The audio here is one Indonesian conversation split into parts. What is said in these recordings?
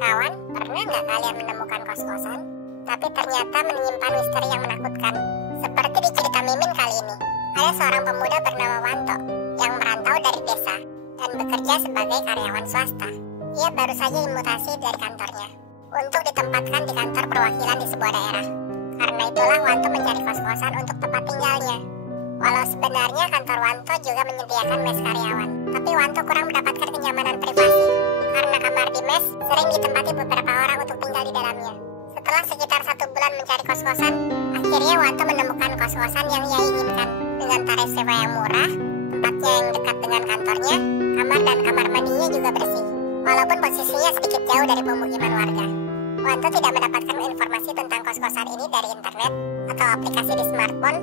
Kawan, pernah nggak kalian menemukan kos-kosan, tapi ternyata menyimpan misteri yang menakutkan? Seperti di cerita Mimin kali ini, ada seorang pemuda bernama Wanto yang merantau dari desa dan bekerja sebagai karyawan swasta. Ia baru saja dimutasi dari kantornya untuk ditempatkan di kantor perwakilan di sebuah daerah. Karena itulah Wanto mencari kos-kosan untuk tempat tinggalnya. Walau sebenarnya kantor Wanto juga menyediakan mes karyawan, tapi Wanto kurang mendapatkan kenyamanan privasi karena kamar di mes sering ditempati beberapa orang untuk tinggal di dalamnya. Setelah sekitar 1 bulan mencari kos-kosan, akhirnya Wanto menemukan kos-kosan yang ia inginkan dengan tarif sewa yang murah, tempatnya yang dekat dengan kantornya, kamar dan kamar mandinya juga bersih. Walaupun posisinya sedikit jauh dari pemukiman warga, Wanto tidak mendapatkan informasi tentang kos-kosan ini dari internet atau aplikasi di smartphone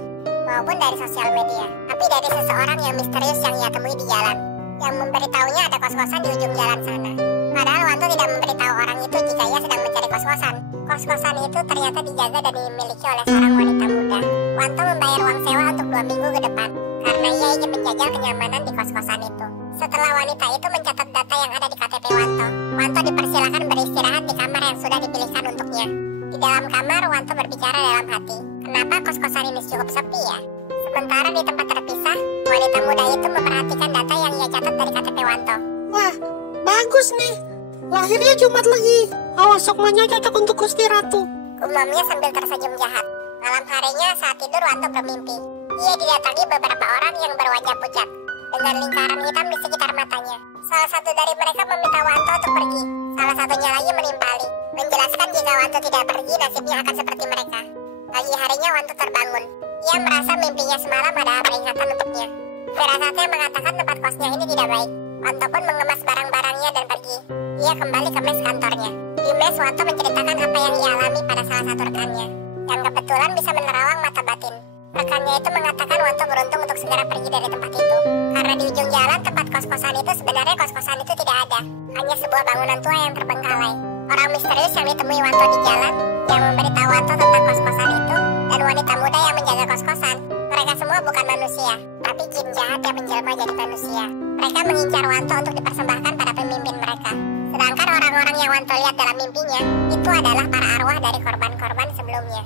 maupun dari sosial media, tapi dari seseorang yang misterius yang ia temui di jalan, yang memberitahunya ada kos-kosan di ujung jalan sana. Padahal Wanto tidak memberitahu orang itu jika ia sedang mencari kos-kosan. Kos-kosan itu ternyata dijaga dan dimiliki oleh seorang wanita muda. Wanto membayar uang sewa untuk 2 minggu ke depan karena ia ingin menjajal kenyamanan di kos-kosan itu. Setelah wanita itu mencatat data yang ada di KTP Wanto, Wanto dipersilakan beristirahat di kamar yang sudah dipilihkan untuknya. Di dalam kamar, Wanto berbicara dalam hati, kenapa kos-kosan ini cukup sepi ya? Sementara di tempat terpisah, wanita muda itu memperhatikan data yang ia catat dari KTP Wanto. Wah, bagus nih. Lahirnya Jumat lagi. Awas sokmanya cocok untuk Gusti Ratu. Gumamnya sambil tersenyum jahat. Malam harinya saat tidur Wanto bermimpi. Ia didatangi beberapa orang yang berwajah pucat dengan lingkaran hitam di sekitar matanya. Salah satu dari mereka meminta Wanto untuk pergi. Salah satunya lagi menimpali, menjelaskan jika Wanto tidak pergi nasibnya akan seperti mereka. Pagi harinya Wanto terbangun. Ia merasa mimpinya semalam ada peringatan untuknya. Firasatnya mengatakan tempat kosnya ini tidak baik. Wanto pun mengemas barang-barangnya dan pergi. Ia kembali ke mes kantornya. Di mes, Wanto menceritakan apa yang ia alami pada salah satu rekannya, yang kebetulan bisa menerawang mata batin. Rekannya itu mengatakan Wanto beruntung untuk segera pergi dari tempat itu, karena di ujung jalan tempat kos-kosan itu sebenarnya kos-kosan itu tidak ada, hanya sebuah bangunan tua yang terbengkalai. Orang misterius yang ditemui Wanto di jalan, yang memberitahu Wanto tentang kos-kosan itu, dan wanita muda yang menjaga kos-kosan. Mereka semua bukan manusia, tapi jin jahat yang menjelma jadi manusia. Mereka mengincar Wanto untuk dipersembahkan pada pemimpin mereka. Sedangkan orang-orang yang Wanto lihat dalam mimpinya, itu adalah para arwah dari korban-korban sebelumnya.